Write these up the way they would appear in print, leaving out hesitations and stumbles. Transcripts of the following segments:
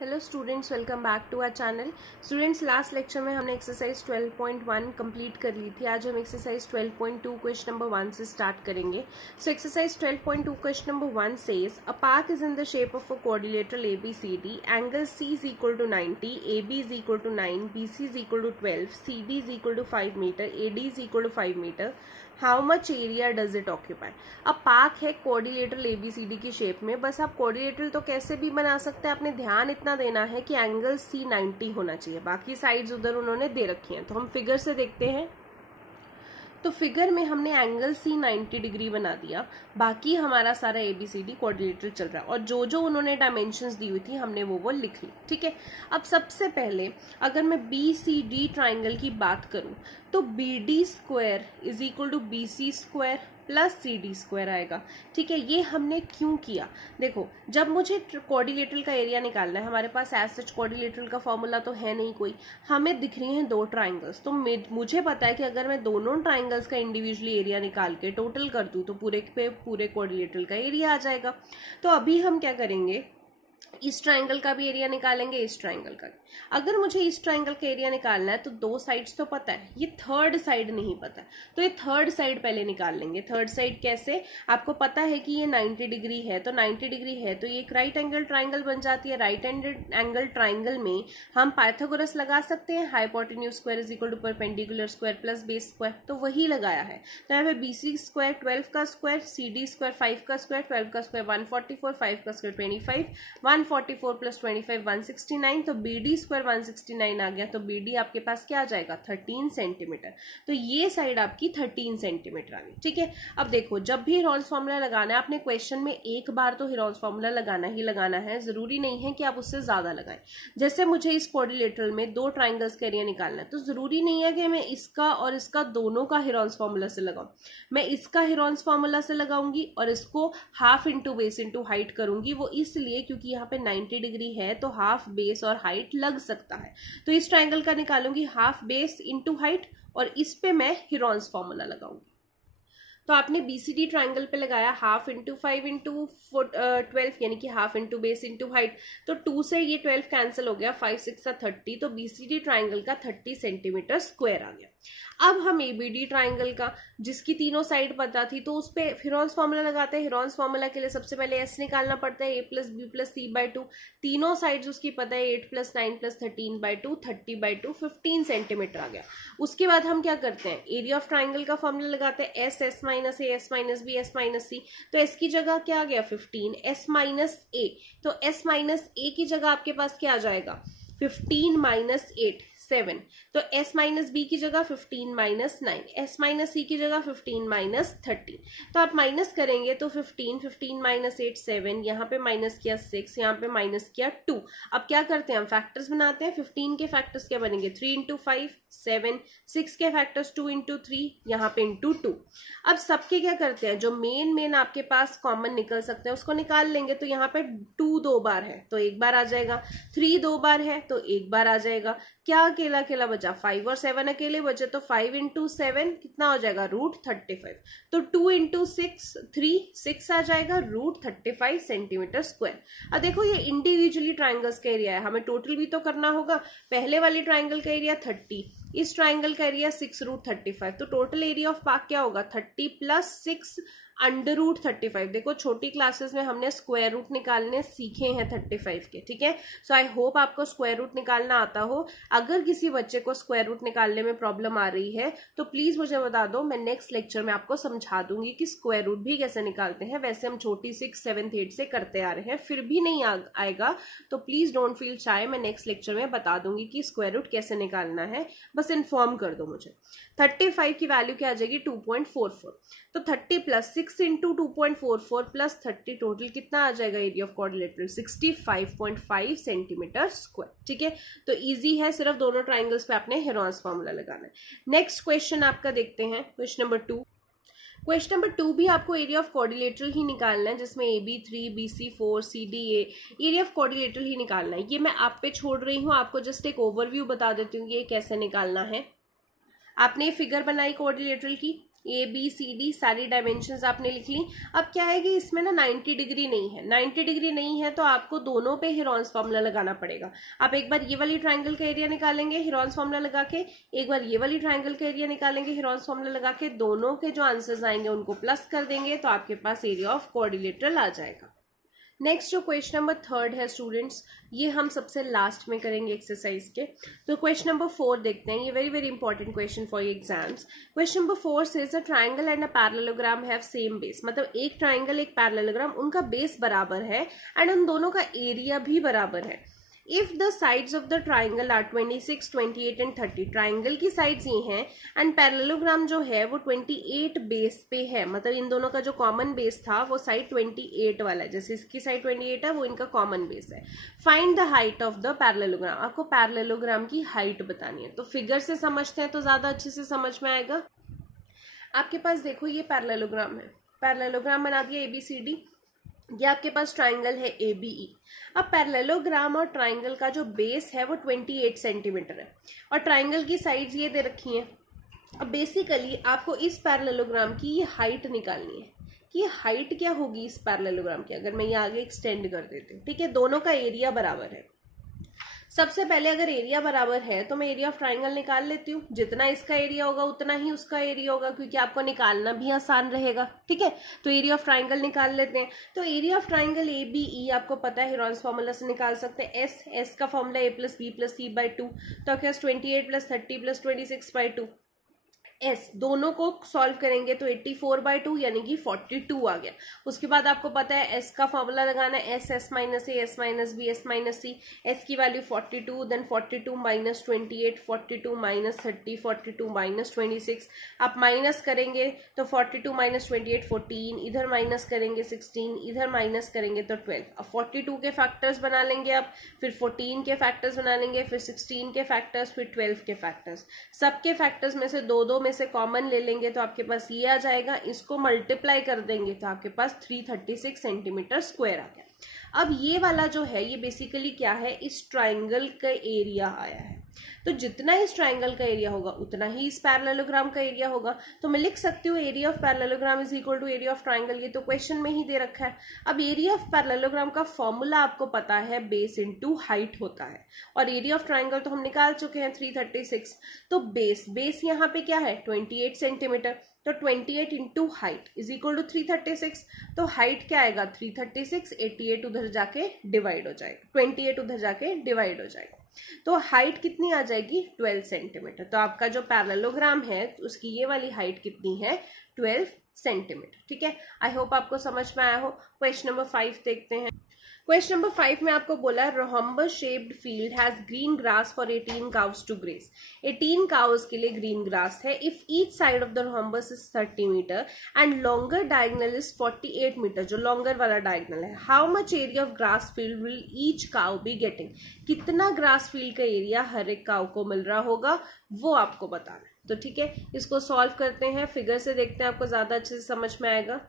Hello students, welcome back to our channel. Students, last lecture में हमने exercise 12.1 complete कर ली थी। आज हम एक्सरसाइज 12.2 क्वेश्चन नंबर 1 से स्टार्ट करेंगे। So exercise 12.2 question number 1 says a path is in the shape of a quadrilateral ABCD, angle C is equal to 90, AB is equal to 9, BC is equal to 12, CD is equal to 5 meter, AD is equal to 5 meter. How much area does it occupy. अब path है quadrilateral ABCD की shape में। बस आप quadrilateral तो कैसे भी बना सकते हैं, आपने ध्यान इतना देना है कि एंगल C 90 होना चाहिए। बाकी साइड्स उधर उन्होंने दे रखी हैं, तो हम फिगर से देखते हैं। तो फिगर में हमने एंगल C 90 डिग्री बना दिया। बाकी हमारा सारा ABCD क्वाड्रिलेटरल चल रहा है और जो जो उन्होंने डायमेंशंस दी हुई थी हमने वो लिख ली। ठीक है, अब सबसे पहले अगर मैं BCD ट्राइंगल की बात करूं तो BD square is equal to BC square plus CD square आएगा। ठीक है, ये हमने क्यों किया? देखो, जब मुझे क्वाड्रिलेटरल का एरिया निकालना है, हमारे पास एज सच क्वाड्रिलेटरल का फॉर्मूला तो है नहीं कोई, हमें दिख रही हैं दो ट्राइंगल्स। तो मुझे पता है कि अगर मैं दोनों ट्राइंगल्स का इंडिविजुअली एरिया निकाल के टोटल कर दूं तो पूरे क्वाड्रिलेटरल का एरिया आ जाएगा। तो अभी हम क्या करेंगे, इस ट्राइंगल का भी एरिया निकालेंगे, इस ट्राइंगल का। अगर मुझे इस ट्राइंगल का एरिया निकालना है तो दो साइड्स तो पता है, ये थर्ड साइड नहीं पता, तो ये थर्ड साइड पहले निकाल लेंगे। थर्ड साइड कैसे? आपको पता है कि ये 90 डिग्री है, तो 90 डिग्री है तो ये एक राइट एंगल ट्राइंगल बन जाती है। राइट एंगल ट्राइंगल में हम पाइथागोरस लगा सकते हैं, hypotenuse square is equal to perpendicular square plus base square, तो वही लगाया है। तो यहाँ पे BC स्क्वायर 12 का स्क्वायर, CD स्क्वायर 5 का स्क्वायर, 12 का स्क्वायर 144, 5 का स्क्वायर 25, 144 प्लस 25 169, तो BD स्क्वायर 169 आ गया। तो BD आपके पास क्या आ जाएगा? 13 सेंटीमीटर। तो ये साइड आपकी 13 सेंटीमीटर आ गई। ठीक है, अब देखो, जब भी हेरोल्ड्स फॉर्मूला लगाना है आपने क्वेश्चन में एक बार तो हेरोल्ड्स फॉर्मूला लगाना ही लगाना है, जरूरी नहीं है कि आप उससे ज्यादा लगाएं। जैसे मुझे इस क्वाड्रिलेटरल में दो ट्राइंगल्स का एरिया निकालना है, तो जरूरी नहीं है कि मैं इसका और इसका दोनों का हेरोल्ड्स फॉर्मूला से लगाऊं। मैं इसका हेरोल्ड्स फॉर्मूला से लगाऊंगी और इसको half into base into height करूंगी। वो इसलिए क्योंकि यहाँ पे 90 डिग्री है तो हाफ बेस और हाइट लग सकता है। तो इस ट्राइंगल का निकालूंगी हाफ बेस इंटू हाइट और इस पे मैं हेरोल्ड्स फॉर्मूला लगाऊंगी। तो आपने BCD ट्राइंगल पे लगाया हाफ इंटू 5 इंटू 12, यानी कि half into base into height. तो 2 से ये 12 कैंसिल हो गया, 5 6 30, तो BCD ट्राइंगल का 30 सेंटीमीटर स्क्वायर आ गया। अब हम ABD ट्राइंगल का, जिसकी तीनों साइड पता थी, तो उस पे हेरोल्ड्स फॉर्मूला लगाते हैं। हेरोल्ड्स फॉर्मूला के लिए सबसे पहले S निकालना पड़ता है, A plus B plus C/2। तीनों साइड्स उसकी पता है, 8 प्लस 9 प्लस 13/2, 30/2, 15 सेंटीमीटर आ गया। उसके बाद हम क्या करते हैं, एरिया ऑफ ट्राइंगल का फॉर्मूला लगाते हैं, S minus A, S minus B, S minus C। तो S की जगह क्या आ गया? 15, S माइनस A। तो S माइनस A की जगह आपके पास क्या आ जाएगा? 15 माइनस 8 7। तो S माइनस B की जगह 15 माइनस 9, S माइनस C की जगह 15 माइनस 30। तो आप माइनस करेंगे तो 15 माइनस 8 7, यहाँ पे माइनस किया 6, यहाँ पे माइनस किया 2। अब क्या करते हैं, हम फैक्टर्स बनाते हैं। 15 के फैक्टर्स क्या बनेंगे? 3 इंटू 5 7, 6 के फैक्टर्स 2 इंटू 3, यहाँ पे इंटू 2। अब सबके क्या करते हैं, जो मेन आपके पास कॉमन निकल सकते हैं उसको निकाल लेंगे। तो यहाँ पे 2 दो बार है तो एक बार आ जाएगा, 3 दो बार है तो एक बार आ जाएगा। क्या अकेला अकेला बचा? 5 और 7 अकेले बचे, तो 5 इंटू 7 कितना हो जाएगा? √35। तो 2 इंटू 6 3 6 आ जाएगा, √35 सेंटीमीटर स्क्वायर। अब देखो, ये इंडिविजुअली ट्राइंगल्स का एरिया है, हमें टोटल भी तो करना होगा। पहले वाली ट्राइंगल का एरिया 30, इस ट्राइंगल का एरिया 6 √35, तो टोटल एरिया ऑफ पार्क क्या होगा? 30 प्लस 6 अंडर √35। देखो, छोटी क्लासेस में हमने स्क्वायर रूट निकालने सीखे हैं 35 के। ठीक है, सो आई होप आपको स्क्वायर रूट निकालना आता हो। अगर किसी बच्चे को स्क्वायर रूट निकालने में प्रॉब्लम आ रही है तो प्लीज मुझे बता दो, मैं नेक्स्ट लेक्चर में आपको समझा दूंगी कि स्क्वायर रूट भी कैसे निकालते हैं। वैसे हम छोटी 6 7 8 से करते आ रहे हैं, फिर भी नहीं आएगा तो प्लीज डोंट फील शाय, मैं नेक्स्ट लेक्चर में बता दूंगी कि स्क्वायर रूट कैसे निकालना है, बस इन्फॉर्म कर दो मुझे। 35 की वैल्यू क्या आ जाएगी? 2.44। तो 30 प्लस 6 इंटू 2.44 प्लस 30, टोटल कितना आ जाएगा area of quadrilateral? 65.5 centimetre square. ठीक है, तो इजी है, सिर्फ दोनों ट्राइंगल्स पे आपने हेरोल्ड्स फॉर्मूला लगाना है। नेक्स्ट क्वेश्चन आपका देखते हैं, क्वेश्चन नंबर 2। क्वेश्चन नंबर 2 भी आपको एरिया ऑफ क्वाड्रिलेटरल ही निकालना है, जिसमें AB 3, BC 4, CD A, area of quadrilateral ही निकालना है। ये मैं आप पे छोड़ रही हूँ, आपको जस्ट एक ओवरव्यू बता देती हूँ ये कैसे निकालना है। आपने फिगर बनाई क्वाड्रिलेटरल की, ए बी सी डी सारी डायमेंशंस आपने लिख ली। अब क्या है कि इसमें ना 90 डिग्री नहीं है, 90 डिग्री नहीं है तो आपको दोनों पे हेरॉन्स फॉर्मूला लगाना पड़ेगा। आप एक बार ये वाली ट्राइंगल का एरिया निकालेंगे हेरॉन्स फॉर्मूला लगा के, एक बार ये वाली ट्राइंगल का एरिया निकालेंगे हेरॉन्स फॉर्मूला लगा के, दोनों के जो आंसर्स आएंगे उनको प्लस कर देंगे तो आपके पास एरिया ऑफ क्वाड्रिलेटरल आ जाएगा। नेक्स्ट जो क्वेश्चन नंबर 3 है स्टूडेंट्स, ये हम सबसे लास्ट में करेंगे एक्सरसाइज के। तो क्वेश्चन नंबर 4 देखते हैं, ये very very important question for your exams. Question number 4 says a triangle and a parallelogram have same base, मतलब एक ट्राइंगल एक पैरेललोग्राम उनका बेस बराबर है एंड उन दोनों का एरिया भी बराबर है। If the sides of the triangle are 26, 28 and 30, triangle की साइड्स ये हैं एंड पैरेललोग्राम जो है वो 28 बेस पे है, मतलब इन दोनों का जो कॉमन बेस था वो साइड 28 वाला है, जैसे इसकी साइड 28 है वो इनका कॉमन बेस है। Find the height of the parallelogram, आपको पैरेललोग्राम की हाइट बतानी है। तो फिगर से समझते हैं तो ज्यादा अच्छे से समझ में आएगा। आपके पास देखो ये पैरेललोग्राम है, पैरेललोग्राम बना दिया ABCD, ये आपके पास ट्राइंगल है ABE। अब पैरेललोग्राम और ट्राइंगल का जो बेस है वो 28 सेंटीमीटर है और ट्राइंगल की साइड्स ये दे रखी हैं। अब बेसिकली आपको इस पैरेललोग्राम की ये हाइट निकालनी है कि हाइट क्या होगी इस पैरेललोग्राम की। अगर मैं ये आगे एक्सटेंड कर देती हूँ, ठीक है, दोनों का एरिया बराबर है। सबसे पहले अगर एरिया बराबर है तो मैं एरिया ऑफ ट्राइंगल निकाल लेती हूँ, जितना इसका एरिया होगा उतना ही उसका एरिया होगा, क्योंकि आपको निकालना भी आसान रहेगा, ठीक है। तो एरिया ऑफ ट्राइंगल निकाल लेते हैं। तो एरिया ऑफ ट्राइंगल ABE आपको पता है हेरॉन्स फॉर्मूला से निकाल सकते हैं। एस का फॉर्मूला A + B + C/2, तो आपके पास 28 + 30 + 26/2। एस दोनों को सॉल्व करेंगे तो 84/2 यानी कि 42 आ गया। उसके बाद आपको पता है एस का फॉर्मूला लगाना है, S - A, S - B, S - C। S की वैल्यू 42, देन 42 - 28, 42 - 30, 42 - 26। आप माइनस करेंगे तो 42 - 28 14, इधर माइनस करेंगे 16, इधर माइनस करेंगे तो 12। अब 42 के फैक्टर्स बना लेंगे आप, फिर 14 के फैक्टर्स बना लेंगे, फिर 16 के फैक्टर्स, फिर 12 के फैक्टर्स। सबके फैक्टर्स में से दो दो से कॉमन ले लेंगे तो आपके पास ये आ जाएगा। इसको मल्टीप्लाई कर देंगे तो आपके पास 336 सेंटीमीटर स्क्वायर आ गया। अब ये वाला जो है ये बेसिकली क्या है, इस ट्राइंगल का एरिया आया है। तो जितना इस ट्राइंगल का एरिया होगा उतना ही इस पैरेललोग्राम का एरिया होगा। तो मैं लिख सकती हूँ area of parallelogram is equal to area of triangle. ये तो क्वेश्चन में ही दे रखा है। अब एरिया ऑफ पैरेललोग्राम का फॉर्मूला आपको पता है, बेस इनटू हाइट होता है, और एरिया ऑफ ट्राइंगल तो हम निकाल चुके हैं 336। तो बेस यहाँ पे क्या है 28 सेंटीमीटर, तो 28 into height is equal to 336। तो हाइट क्या आएगा 336, 88 उधर जाके डिवाइड हो जाएगा, 28 उधर जाके डिवाइड हो जाएगा। तो हाइट कितनी आ जाएगी 12 सेंटीमीटर। तो आपका जो पैरेललोग्राम है उसकी ये वाली हाइट कितनी है 12 सेंटीमीटर, ठीक है। आई होप आपको समझ में आया हो। क्वेश्चन नंबर 5 देखते हैं। क्वेश्चन नंबर 5 में आपको बोला है rhombus shaped field has green grass for 18 cows to graze. 18 cows के लिए ग्रीन ग्रास है if each side of the rhombus is 30 metre and longer diagonal is 48 metre, जो लॉन्गर वाला डायगोनल है। How much area of grass field will each cow be getting, कितना grass field का area हर एक cow को मिल रहा होगा वो आपको बताना है। तो ठीक है, इसको सॉल्व करते हैं, फिगर से देखते हैं, आपको ज्यादा अच्छे से समझ में आएगा।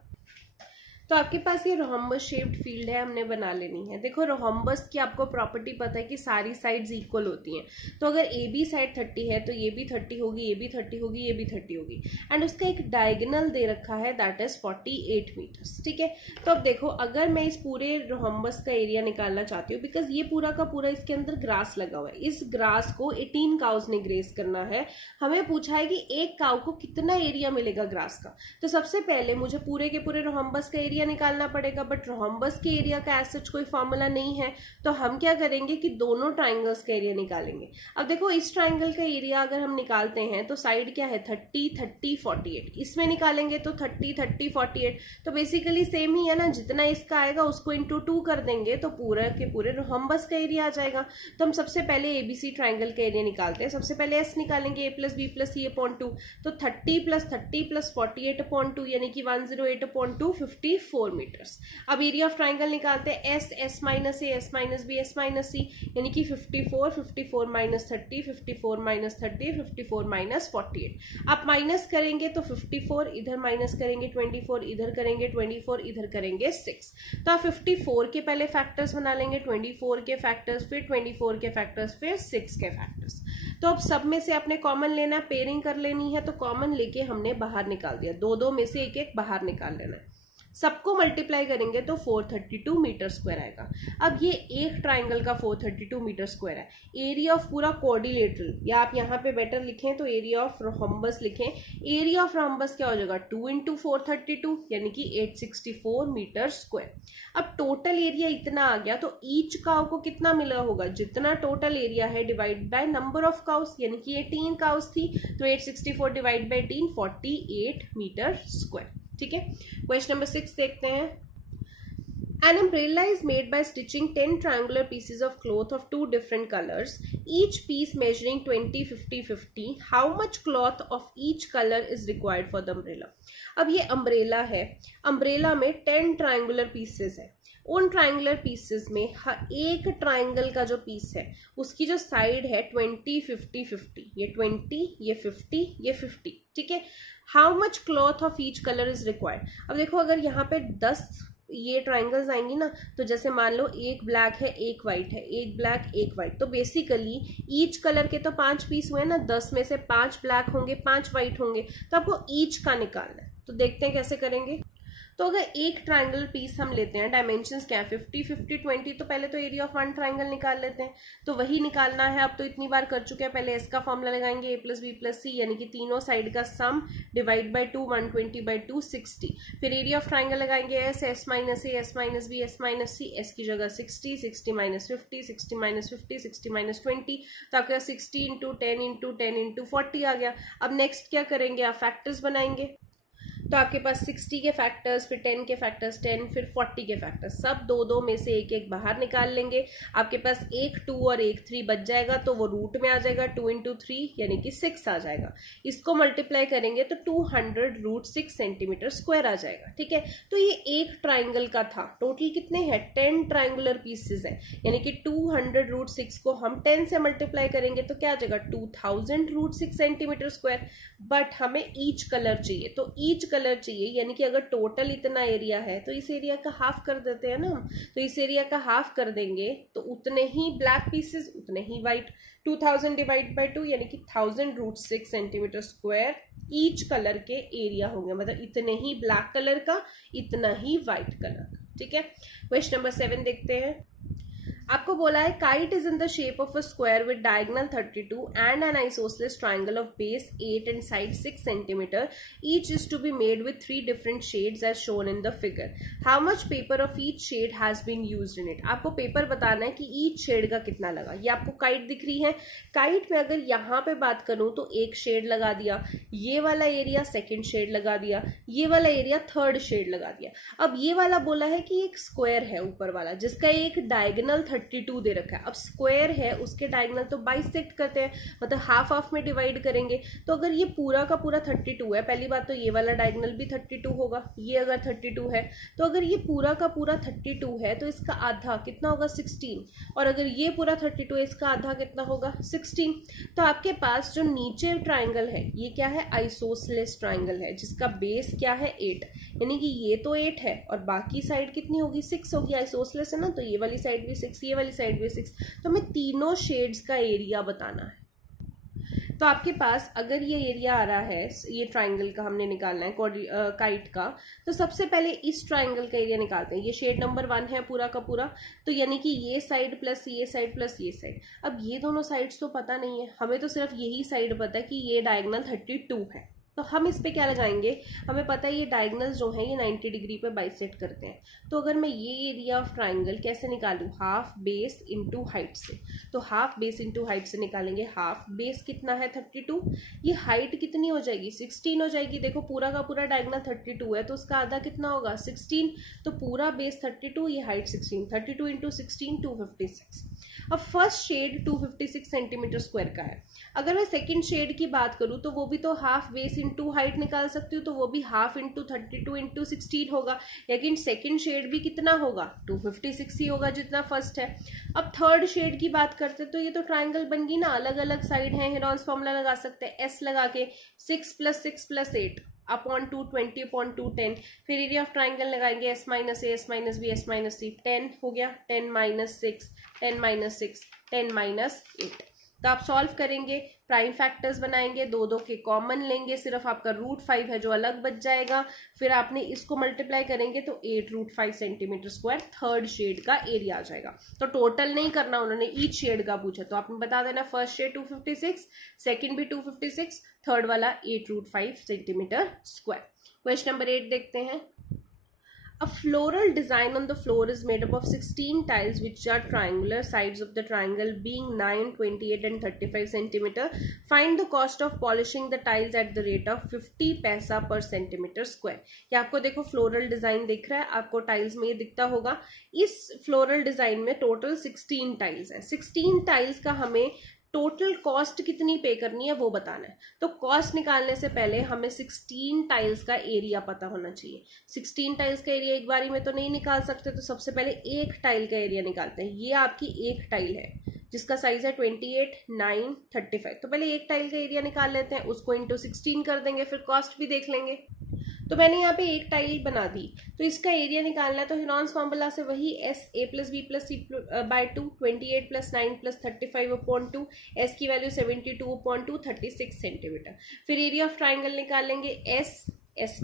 तो आपके पास ये रोहम्बस शेप्ड फील्ड है, हमने बना लेनी है। देखो रोहम्बस की आपको प्रॉपर्टी पता है कि सारी साइड्स इक्वल होती हैं। तो अगर ए बी साइड 30 है तो ये भी 30 होगी, ये भी 30 होगी, ये भी 30 होगी, एंड उसका एक डायगोनल दे रखा है दैट इज 48 मीटर्स, ठीक है। तो अब देखो अगर मैं इस पूरे रोहम्बस का एरिया निकालना चाहती हूँ, बिकॉज ये पूरा का पूरा इसके अंदर ग्रास लगा हुआ है, इस ग्रास को 18 काउस ने ग्रेस करना है। हमें पूछा है कि एक काउ को कितना एरिया मिलेगा ग्रास का। तो सबसे पहले मुझे पूरे के पूरे रोहम्बस का एरिया निकालना पड़ेगा, बट रोहम्बस के एरिया का ऐसा कोई फॉर्मूला नहीं है। तो हम क्या करेंगे कि दोनों ट्राइंगल्स का एरिया निकालेंगे। अब देखो इस ट्राइंगल का एरिया अगर हम निकालते हैं तो साइड क्या है 30, 30, 48, इसमें निकालेंगे तो 30, 30, 48, तो बेसिकली सेम ही है ना, जितना इसका आएगा उसको इंटू 2 कर देंगे तो पूरा के पूरे रोहम्बस का एरिया आ जाएगा। तो हम सबसे पहले ABC ट्राइंगल का एरिया निकालते हैं। सबसे पहले S निकालेंगे, A + B + C/2, तो 30 + 30 + 48/2 यानी कि 108/2 54 मीटर। अब एरिया ऑफ ट्राइंगल निकालते हैं, S - A, S - B, S - C यानी कि 54, 54 - 30, 54 - 30, 54 - 48। आप माइनस करेंगे तो 54 इधर माइनस करेंगे, 24 इधर करेंगे, 24 इधर करेंगे 6। तो आप 54 के पहले फैक्टर्स बना लेंगे, 24 के फैक्टर्स, फिर 24 के फैक्टर्स, फिर 6 के फैक्टर्स। तो अब सब में से आपने कॉमन लेना है, पेयरिंग कर लेनी है, तो कॉमन लेके हमने बाहर निकाल दिया, दो दो में से एक एक बाहर निकाल लेना है। सबको मल्टीप्लाई करेंगे तो 432 मीटर स्क्वायर आएगा। अब ये एक ट्राइंगल का 432 मीटर स्क्वायर है। एरिया ऑफ पूरा कोऑर्डिनेटरल, या आप यहाँ पे बेटर लिखें तो एरिया ऑफ रोम्बस लिखें। एरिया ऑफ रोम्बस क्या हो जाएगा, 2 इंटू 432 यानी कि 864 मीटर स्क्वायर। अब टोटल एरिया इतना आ गया, तो ईच काउ को कितना मिला होगा, जितना टोटल एरिया है divide by number of cows, यानी कि 18 काउस थी, तो 864 डिवाइड बाय 18 48 मीटर स्क्वायर। ठीक है, क्वेश्चन नंबर 6 देखते हैं। An umbrella is made by stitching 10 triangular pieces of cloth of 2 different colors, each piece measuring 20, 50, 50. How much cloth of each color is required for the umbrella? अब ये umbrella है, umbrella में 10 triangular pieces है। उन triangular pieces में एक triangle का जो पीस है उसकी जो साइड है 20, 50, 50, ये 20, ये 50, ये 50। ठीक है, how much cloth of each colour is required. अब देखो अगर यहाँ पे 10 ये ट्राइंगल्स आएंगी ना, तो जैसे मान लो एक ब्लैक है, एक व्हाइट है, एक ब्लैक एक व्हाइट, तो बेसिकली ईच कलर के तो 5 पीस हुए ना, 10 में से 5 ब्लैक होंगे, 5 व्हाइट होंगे, तो आपको ईच का निकालना है। तो देखते हैं कैसे करेंगे। तो अगर एक ट्राइंगल पीस हम लेते हैं, डायमेंशंस क्या है 50, 50, 20, तो पहले तो एरिया ऑफ वन ट्राइंगल निकाल लेते हैं, तो वही निकालना है। अब तो इतनी बार कर चुके हैं, पहले इसका फॉर्मूला लगाएंगे a + b + c, यानी कि तीनों साइड का सम डिवाइड बाय 2, 120/2 60। फिर एरिया ऑफ ट्राइंगल लगाएंगे s - a, s - b, s - c, s की जगह 60, 60 - 50, 60 - 50, 60 - 20, तो आपका 60 × 10 × 10 × 40 आ गया। अब नेक्स्ट क्या करेंगे, आप फैक्टर्स बनाएंगे, तो आपके पास 60 के फैक्टर्स, फिर 10 के फैक्टर्स 10, फिर 40 के फैक्टर्स, सब दो दो में से एक एक बाहर निकाल लेंगे। आपके पास एक 2 और एक 3 बच जाएगा, तो वो रूट में आ जाएगा, 2 × 3 यानी कि 6 आ जाएगा। इसको मल्टीप्लाई करेंगे तो 200√6 सेंटीमीटर स्क्वायर आ जाएगा। ठीक है, तो ये एक ट्राइंगल का था। टोटल कितने हैं, 10 ट्राइंगुलर पीसेज है, यानी कि 200√6 को हम 10 से मल्टीप्लाई करेंगे तो क्या आ जाएगा, 2000√6 सेंटीमीटर स्क्वायर। बट हमें ईच कलर चाहिए, तो ईच कलर चाहिए, यानी कि अगर टोटल इतना एरिया है तो इस एरिया का हाफ कर देते हैं ना हम, तो इस एरिया का हाफ कर देंगे तो उतने ही ब्लैक पीसेस, उतने ही व्हाइट। 2000 डिवाइड बाय 2 यानी कि 1000√6 सेंटीमीटर स्क्वायर ईच कलर के एरिया होंगे, मतलब इतने ही ब्लैक कलर का, इतना ही व्हाइट कलर का। ठीक है, क्वेश्चन नंबर 7 देखते हैं। आपको बोला है kite is in the shape of a square with diagonal 32 and an isosceles triangle of base 8 and side 6 centimetre, each is to be made with 3 different shades as shown in the figure. How much paper of each shade has been used in it. आपको paper बताना है कि each shade का कितना लगा। ये आपको kite दिख रही है, काइट में अगर यहाँ पे बात करूं तो एक शेड लगा दिया, ये वाला एरिया सेकेंड शेड लगा दिया, ये वाला एरिया थर्ड शेड लगा दिया। अब ये वाला बोला है कि एक स्क्वायर है ऊपर वाला जिसका एक डायगोनल 32 दे रखा है। अब स्क्वायर है, उसके डायगोनल तो बाइसेक्ट करते हैं, मतलब हाफ हाफ में डिवाइड करेंगे। तो अगर ये पूरा का पूरा 32 है, पहली बात तो ये वाला डायगोनल भी 32 होगा, ये अगर 32 है, तो अगर ये पूरा का पूरा 32 है तो इसका आधा कितना होगा 16, और अगर ये पूरा 32 है इसका आधा कितना होगा 16। तो आपके पास जो नीचे ट्राइंगल है ये क्या है, आइसोसेलेस ट्राइंगल है जिसका बेस क्या है 8, यानी कि ये तो 8 है और बाकी साइड कितनी होगी 6 होगी। आइसोसेलेस है ना, तो ये वाली साइड भी 6, ये वाली साइड भी 6, तो हमें तीनों शेड्स का एरिया बताना है। तो आपके पास अगर ये एरिया आ रहा है, ये ट्राइंगल का हमने निकालना है काइट का, तो सबसे पहले इस ट्राइंगल का एरिया निकालते हैं। ये शेड नंबर 1 है पूरा का पूरा, तो यानी कि ये साइड प्लस ये साइड प्लस ये साइड। अब ये दोनों साइड्स तो पता नहीं है हमें, तो सिर्फ यही साइड पता है कि ये डायगोनल 32 है, तो हम इस पे क्या लगाएंगे, हमें पता है ये डायगोनल्स जो है ये 90 डिग्री पे बाइसेक्ट करते हैं। तो अगर मैं ये एरिया ऑफ ट्राइंगल कैसे निकालूं, हाफ बेस इंटू हाइट से, तो हाफ बेस इंटू हाइट से निकालेंगे। हाफ बेस कितना है 32, ये हाइट कितनी हो जाएगी 16 हो जाएगी। देखो पूरा का पूरा डायगोनल 32 है तो उसका आधा कितना होगा 16, तो पूरा बेस 32, ये हाइट 16, 32 × 16 256। अब फर्स्ट शेड 256 सेंटीमीटर स्क्वायर का है। अगर मैं सेकंड शेड की बात करूं तो वो भी तो हाफ बेस इंटू हाइट निकाल सकती हूँ, तो वो भी हाफ इंटू 32 × 16 होगा, लेकिन सेकंड शेड भी कितना होगा 256 ही होगा जितना फर्स्ट है। अब थर्ड शेड की बात करते तो ये तो ट्राइंगल बन गई ना, अलग अलग साइड है, हेरॉन्स फॉर्मूला लगा सकते हैं एस लगा के, 6 + 6 + 8 अपॉन 2 20/2 10। फिर एरिया ऑफ ट्राइंगल लगाएंगे s - a, s - b, s - c, 10 हो गया, 10 - 6, 10 - 6, 10 - 8। तो आप सॉल्व करेंगे, प्राइम फैक्टर्स बनाएंगे, दो दो के कॉमन लेंगे, सिर्फ आपका √5 है जो अलग बच जाएगा, फिर आपने इसको मल्टीप्लाई करेंगे तो 8√5 सेंटीमीटर स्क्वायर थर्ड शेड का एरिया आ जाएगा। तो टोटल नहीं करना, उन्होंने ईच शेड का पूछा तो आपने बता देना फर्स्ट शेड 256, सेकेंड भी 256, थर्ड वाला 8√5 सेंटीमीटर स्क्वायर। क्वेश्चन नंबर 8 देखते हैं। A floral design on the floor is made up of 16 tiles which are triangular, sides of the triangle being 9, 28 and 35 centimeter. Find the cost of polishing the tiles at the rate of 50 पैसा per centimeter square. ये आपको देखो floral design दिख रहा है, आपको tiles में ये दिखता होगा। इस फ्लोरल डिजाइन में टोटल 16 टाइल्स है। 16 टाइल्स का हमें टोटल कॉस्ट कितनी पे करनी है वो बताना है। तो कॉस्ट निकालने से पहले हमें 16 टाइल्स का एरिया पता होना चाहिए। 16 टाइल्स का एरिया एक बारी में तो नहीं निकाल सकते, तो सबसे पहले एक टाइल का एरिया निकालते हैं। ये आपकी एक टाइल है जिसका साइज है 28, 9, 35। तो पहले एक टाइल का एरिया निकाल लेते हैं, उसको इंटू 16 कर देंगे, फिर कॉस्ट भी देख लेंगे। तो मैंने यहाँ पे एक टाइल बना दी, तो इसका एरिया निकालना है। तो हेनॉन्स फॉर्मूला से वही S A + B + C / 2, 28 + 9 + 35/2, S की वैल्यू 72/2, 36 सेंटीमीटर। फिर एरिया ऑफ ट्राइंगल निकालेंगे, S - A, S -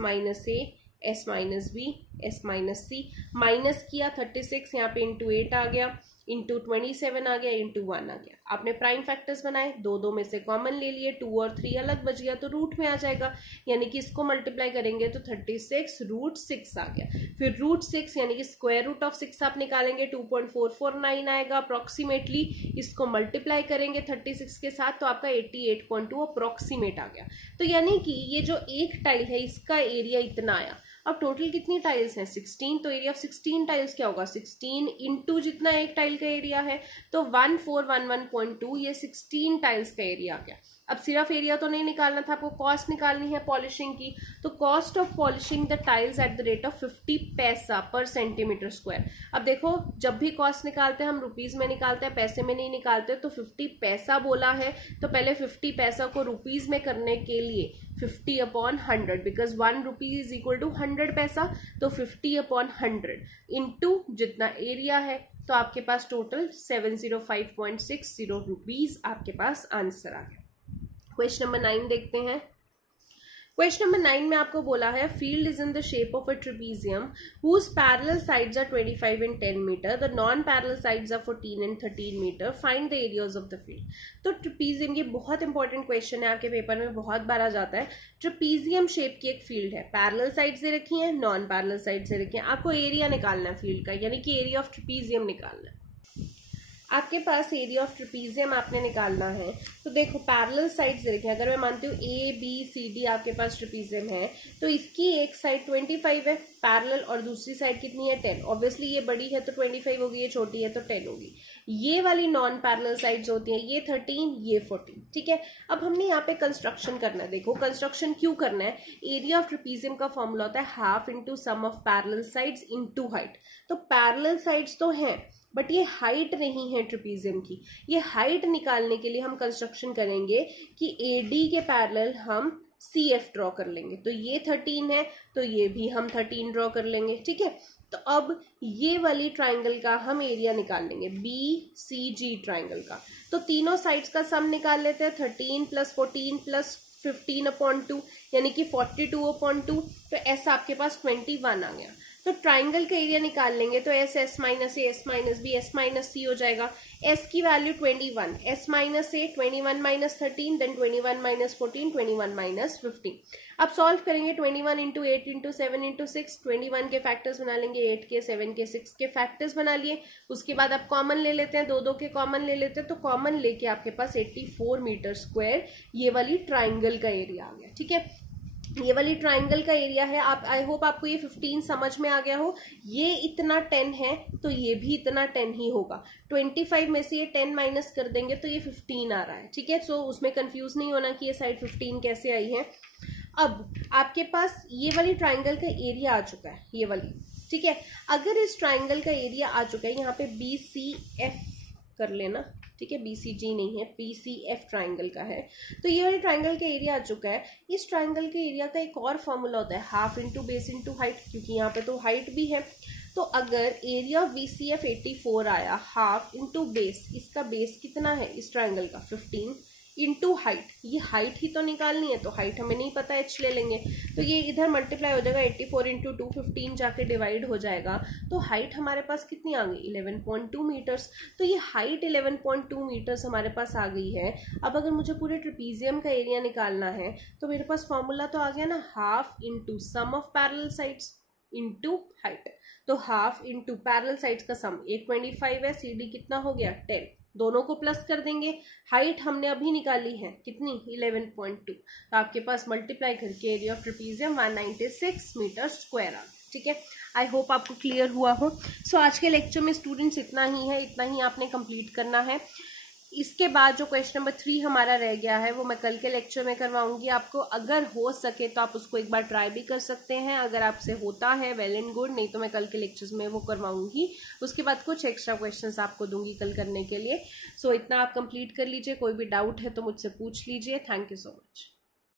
B, S - C, minus किया 36, यहाँ पे इंटू 8 आ गया, इंटू 27 आ गया, इंटू 1 आ गया। आपने प्राइम फैक्टर्स बनाए, दो दो में से कॉमन ले लिए, 2 और 3 अलग बच गया तो रूट में आ जाएगा, यानी कि इसको मल्टीप्लाई करेंगे तो 36 √6 आ गया। फिर √6 यानी कि स्क्वायर रूट ऑफ 6 आप निकालेंगे, 2.449 आएगा अप्रोक्सीमेटली। इसको मल्टीप्लाई करेंगे 36 के साथ तो आपका 88.2 अप्रोक्सीमेट आ गया। तो यानी कि ये जो एक टाइल है इसका एरिया इतना आया। अब टोटल कितनी टाइल्स हैं? 16। तो एरिया ऑफ 16 टाइल्स क्या होगा? 16 इंटू जितना एक टाइल का एरिया है तो 1411.2, ये 16 टाइल्स का एरिया आ गया। अब सिर्फ एरिया तो नहीं निकालना था, आपको कॉस्ट निकालनी है पॉलिशिंग की। तो cost of polishing the tiles at the rate of 50 पैसा पर सेंटीमीटर स्क्वायर। अब देखो, जब भी कॉस्ट निकालते हैं हम रुपीज में निकालते हैं, पैसे में नहीं निकालते। तो 50 पैसा बोला है तो पहले 50 पैसा को रुपीज में करने के लिए 50/100, because 1 rupee is equal to 100 paisa. तो 50/100 इंटू जितना एरिया है, तो आपके पास टोटल 705.60 रुपीज आपके पास आंसर आ गया। क्वेश्चन नंबर 9 देखते हैं। क्वेश्चन नंबर 9 में आपको बोला है field is in the shape of a trapezium whose parallel sides are 25 and 10 meter, the non parallel sides are 14 and 13 meter, find the areas of the field। तो trapezium, ये बहुत important question है, आपके paper में बहुत बार आ जाता है। Trapezium shape की एक फील्ड है, पैरेलल साइड से रखी है, नॉन पैरेलल साइड से रखी है। आपको एरिया निकालना है फील्ड का, यानी कि एरिया ऑफ ट्रेपेजियम निकालना है। आपके पास एरिया ऑफ ट्रेपेजियम आपने निकालना है। तो देखो पैरेलल साइड से रखें, अगर मैं मानती हूँ ABCD आपके पास ट्रेपेजियम है, तो इसकी एक साइड 25 है पैरेलल और दूसरी साइड कितनी है 10। ऑब्वियसली ये बड़ी है तो 25 होगी, ये छोटी है तो 10 होगी। ये वाली नॉन पैरेलल साइड्स होती हैं, ये 13, ये 14। ठीक है, अब हमने यहाँ पे कंस्ट्रक्शन करना है। देखो कंस्ट्रक्शन क्यों करना है, एरिया ऑफ ट्रेपेजियम का फॉर्मूला होता है half into sum of parallel sides into height. तो पैरेलल साइड्स तो हैं बट ये हाइट नहीं है ट्रेपेजियम की। ये हाइट निकालने के लिए हम कंस्ट्रक्शन करेंगे कि AD के पैरेलल हम CF ड्रॉ कर लेंगे। तो ये 13 है तो ये भी हम 13 ड्रॉ कर लेंगे। ठीक है, तो अब ये वाली ट्राइंगल का हम एरिया निकाल लेंगे, BCG ट्राइंगल का। तो तीनों साइड्स का सम निकाल लेते हैं, 13 + 14 + 15/2 यानी कि 42/2। तो ऐसा आपके पास 21 आ गया। तो ट्राइंगल का एरिया निकाल लेंगे तो S - A, S - B, S - C हो जाएगा। S की वैल्यू 21, S - A 21 - 13, देन 21 - 14, 21 - 15। अब सॉल्व करेंगे 21 × 8 × 7 × 6। 21 के फैक्टर्स बना लेंगे, 8 के, 7 के, 6 के फैक्टर्स बना लिए। उसके बाद आप कॉमन ले लेते हैं, दो दो के कॉमन ले लेते हैं। तो कॉमन लेके आपके पास 84 मीटर स्क्वायर ये वाली ट्राइंगल का एरिया आ गया। ठीक है, ये वाली ट्राइंगल का एरिया है। आप, आई होप आपको ये 15 समझ में आ गया हो। ये इतना 10 है तो ये भी इतना 10 ही होगा। 25 में से ये 10 माइनस कर देंगे तो ये 15 आ रहा है। ठीक है, सो उसमें कंफ्यूज नहीं होना कि ये साइड 15 कैसे आई है। अब आपके पास ये वाली ट्राइंगल का एरिया आ चुका है, ये वाली। ठीक है, अगर इस ट्राइंगल का एरिया आ चुका है, यहाँ पे BCF कर लेना। ठीक है, BCG नहीं है, PCF ट्राइंगल का है। तो ये वाले ट्राइंगल का एरिया आ चुका है। इस ट्राइंगल के एरिया का एक और फॉर्मूला होता है half into base into height, क्योंकि यहाँ पे तो हाइट भी है। तो अगर एरिया ऑफ BCF 84 आया हाफ इंटू बेस, इसका बेस कितना है इस ट्राइंगल का 15 इंटू हाइट, ये हाइट ही तो निकालनी है, तो हाइट हमें नहीं पता, h ले लेंगे, तो ये इधर मल्टीप्लाई हो जाएगा 84 इंटू 2 15 जाके डिवाइड हो जाएगा, तो हाइट हमारे पास कितनी आ गई 11.2 मीटर्स। तो ये हाइट 11.2 मीटर्स हमारे पास आ गई है। अब अगर मुझे पूरे ट्रेपीजियम का एरिया निकालना है तो मेरे पास फॉर्मूला तो आ गया ना, half into sum of parallel sides into height, तो हाफ इंटू पैरेलल साइड्स का सम 825 है, CD कितना हो गया 10, दोनों को प्लस कर देंगे। हाइट हमने अभी निकाली है कितनी 11.2, तो आपके पास मल्टीप्लाई करके area of trapezium 196 metre square आ गया। ठीक है, आई होप आपको क्लियर हुआ हो। सो आज के लेक्चर में स्टूडेंट्स इतना ही है, इतना ही आपने कंप्लीट करना है। इसके बाद जो क्वेश्चन नंबर 3 हमारा रह गया है वो मैं कल के लेक्चर में करवाऊंगी आपको। अगर हो सके तो आप उसको एक बार ट्राई भी कर सकते हैं, अगर आपसे होता है वेल एंड गुड, नहीं तो मैं कल के लेक्चर्स में वो करवाऊंगी। उसके बाद कुछ एक्स्ट्रा क्वेश्चंस आपको दूंगी कल करने के लिए। सो इतना आप कंप्लीट कर लीजिए, कोई भी डाउट है तो मुझसे पूछ लीजिए। Thank you so much.